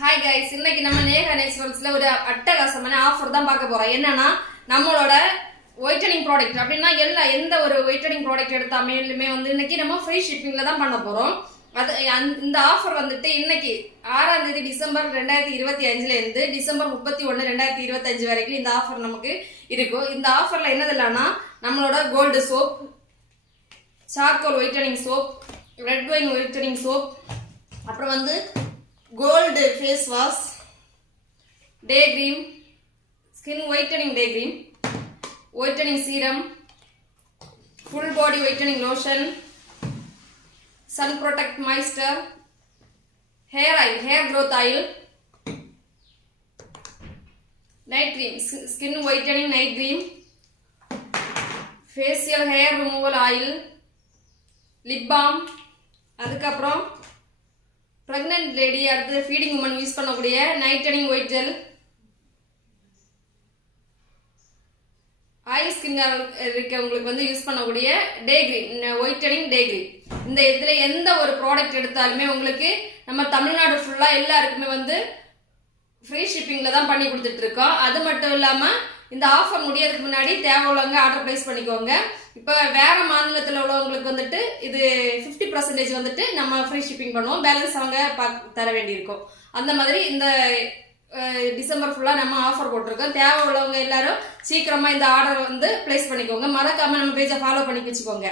Hi guys, இன்னைக்கு நம்ம நேஹா நேச்சுரல்ஸ்ல ஒரு அட்டகாசமான ஆஃபர் தான் பார்க்க போறோம். என்னன்னா நம்மளோட ஒயிட்டனிங் ப்ராடக்ட் அப்படின்னா எந்த ஒரு ஒயிட்டனிங் ப்ராடக்ட் எடுத்தாலுமே வந்து இன்னைக்கு நம்ம ஃப்ரீ ஷிப்பிங்ல தான் பண்ண போறோம். இந்த ஆஃபர் வந்துட்டு இன்னைக்கு 6ஆம் தேதி டிசம்பர் 2025ல இருந்து டிசம்பர் 31 2025 வரைக்கும் இந்த ஆஃபர் நமக்கு இருக்கும். இந்த ஆஃபர்ல என்னதுலன்னா நம்மளோட gold soap, charcoal whitening soap, red wine whitening soap, அப்புறம் வந்து gold face wash, day cream, skin whitening day cream, whitening serum, full body whitening lotion, sun protect moisturiser, hair oil, hair growth oil, night cream, skin whitening night cream, facial hair removal oil, lip balm, அதுக்கப்புறம் pregnant lady, அடுத்து feeding woman use பண்ணக்கூடிய lightening white gel, oil skin இருக்கவங்களுக்கு வந்து use பண்ணக்கூடிய day cream, whitening day cream. இந்த இதுல எந்த ஒரு ப்ராடக்ட் எடுத்தாலுமே உங்களுக்கு நம்ம தமிழ்நாடு ஃபுல்லா எல்லாருக்குமே வந்து ஃப்ரீ ஷிப்பிங்ல தான் பண்ணி கொடுத்துட்டு இருக்கோம். அது மட்டும் இல்லாம இந்த ஆஃபர் முடியறதுக்கு முன்னாடி தேவை உள்ளவங்க ஆர்டர் பிளேஸ் பண்ணிக்கோங்க. இப்போ வேற மாநிலத்தில் உள்ளவங்களுக்கு வந்துட்டு இது 50% வந்துட்டு நம்ம ஃப்ரீ ஷிப்பிங் பண்ணுவோம், பேலன்ஸ் அவங்க தர வேண்டியிருக்கும். அந்த மாதிரி இந்த டிசம்பர் ஃபுல்லா நம்ம ஆஃபர் போட்டிருக்கோம். தேவை உள்ளவங்க எல்லாரும் சீக்கிரமா இந்த ஆர்டர் வந்து பிளேஸ் பண்ணிக்கோங்க. மறக்காம நம்ம பேஜை ஃபாலோ பண்ணி வச்சுக்கோங்க.